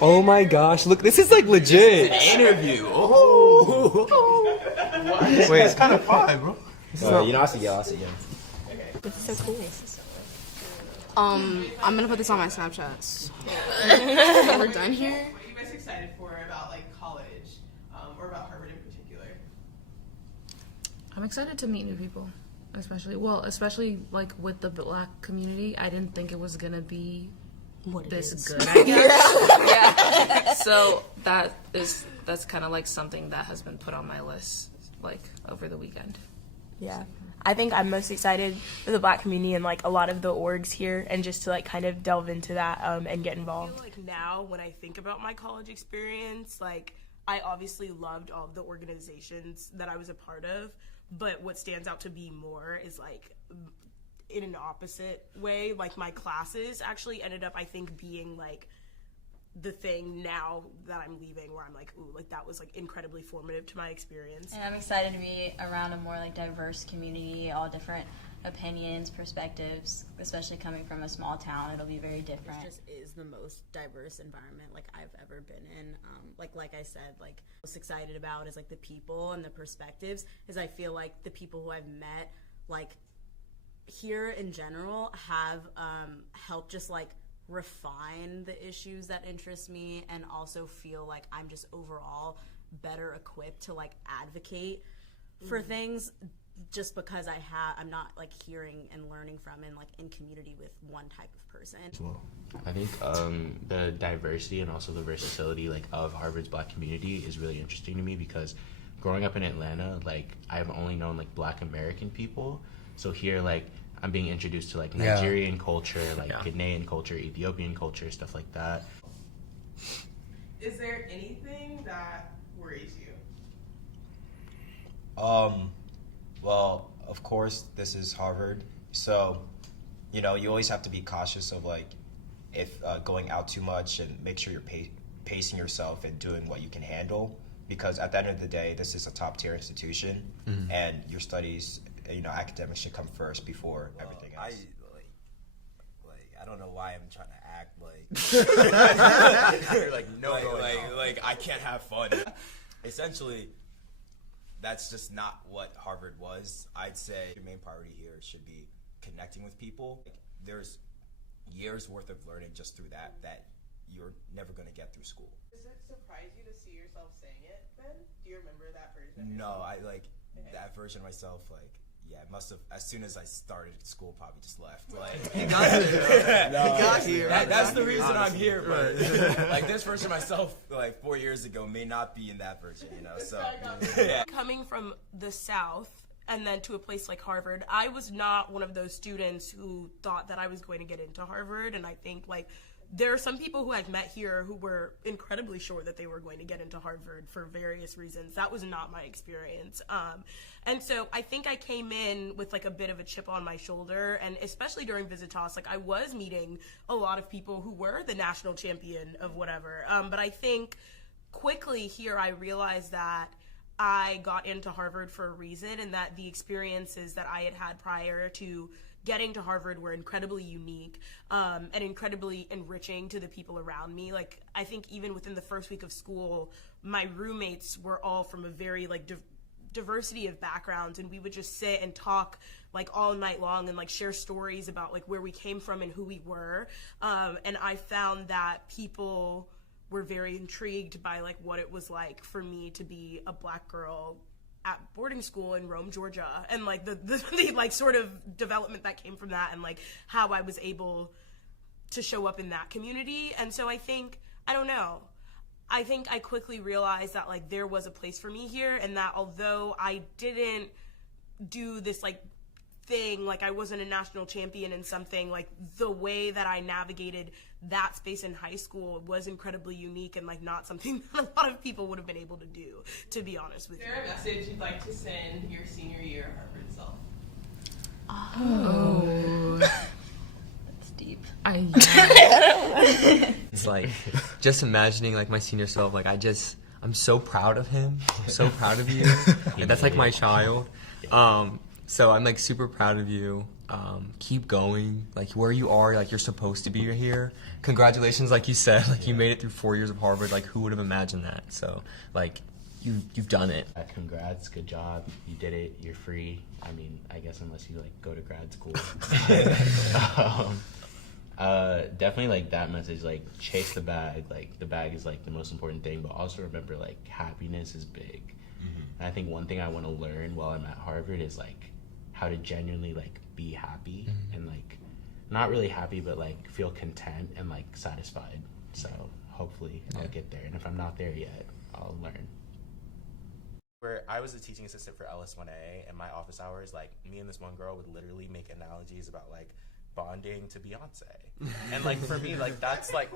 Oh my gosh, look, this is like legit. Interview. Oh. Wait, It's kind of fun, bro. I'll see you. This is so cool. I'm gonna put this on my Snapchat. So we're done here. What are you guys excited for about like college, or about Harvard in particular? I'm excited to meet new people, especially like with the Black community. I didn't think it was gonna be this good, I guess. Yeah. So that's kind of like something that has been put on my list like over the weekend. Yeah. I think I'm most excited for the Black community and like a lot of the orgs here, and just to like kind of delve into that and get involved. Like now when I think about my college experience, like I obviously loved all of the organizations that I was a part of, but what stands out to me more is like in an opposite way, like my classes actually ended up, I think, being like the thing now that I'm leaving where I'm like, ooh, like that was like incredibly formative to my experience. And I'm excited to be around a more like diverse community, all different opinions, perspectives, especially coming from a small town. It'll be very different. This just is the most diverse environment like I've ever been in. Like I said, like most excited about is like the people and the perspectives, is I feel like the people who I've met like here in general have helped just like refine the issues that interest me, and also feel like I'm just overall better equipped to like advocate for things, just because I'm not like hearing and learning from and like in community with one type of person. I think the diversity and also the versatility like of Harvard's Black community is really interesting to me, because growing up in Atlanta, like I've only known like Black American people, so here like I'm being introduced to like Nigerian culture, like Ghanaian culture, Ethiopian culture, stuff like that. Is there anything that worries you? Well, of course, this is Harvard, so you always have to be cautious of like if going out too much, and make sure you're pacing yourself and doing what you can handle, because at the end of the day, this is a top tier institution, and your studies, academics should come first before everything else. I don't know why I'm trying to act like like I can't have fun. Essentially, that's just not what Harvard was. I'd say the main priority here should be connecting with people. There's years worth of learning just through that you're never going to get through school. Does it surprise you to see yourself saying it, Ben? Do you remember that version of No, yourself? that version of myself, it must have, as soon as I started school, probably just left. He got here. He got here. That's the reason I'm here, but like this version of myself, like 4 years ago, may not be in that version, so. Yeah. Coming from the South and then to a place like Harvard, I was not one of those students who thought that I was going to get into Harvard, and I think like there are some people who I've met here who were incredibly sure that they were going to get into Harvard for various reasons. That was not my experience. And so I think I came in with like a bit of a chip on my shoulder, and especially during Visitas, like I was meeting a lot of people who were the national champion of whatever. But I think quickly here I realized that I got into Harvard for a reason, and that the experiences that I had had prior to getting to Harvard were incredibly unique and incredibly enriching to the people around me. Like, I think even within the first week of school, my roommates were all from a very like diversity of backgrounds, and we would just sit and talk like all night long and like share stories about like where we came from and who we were. And I found that people were very intrigued by like what it was like for me to be a Black girl at boarding school in Rome, Georgia, and like the like sort of development that came from that, and like how I was able to show up in that community. And so I think I quickly realized that like there was a place for me here, and that although I didn't do this like thing, like I wasn't a national champion in something, like the way that I navigated that space in high school was incredibly unique, and like not something that a lot of people would have been able to do, to be honest with you. Is there a message you'd like to send your senior year Harvard self? Oh. That's deep. It's like just imagining like my senior self, like I'm so proud of him. I'm so proud of you. And that's like my child. So I'm like super proud of you. Keep going. Like, where you are, like, you're supposed to be here. Congratulations, like you said. Like, you made it through 4 years of Harvard. Like, who would have imagined that? So, like, you've done it. Congrats, good job. You did it. You're free. I mean, I guess unless you, like, go to grad school. Definitely, like, that message, like, chase the bag. Like, the bag is, like, the most important thing. But also remember, like, happiness is big. And I think one thing I want to learn while I'm at Harvard is, like, how to genuinely, like, be happy and, like, not really happy, but, like, feel content and, like, satisfied. So hopefully I'll get there. And if I'm not there yet, I'll learn. Where I was a teaching assistant for LS1A, and my office hours, like, me and this one girl would literally make analogies about, like, bonding to Beyonce. And, like, for me, like, that's, like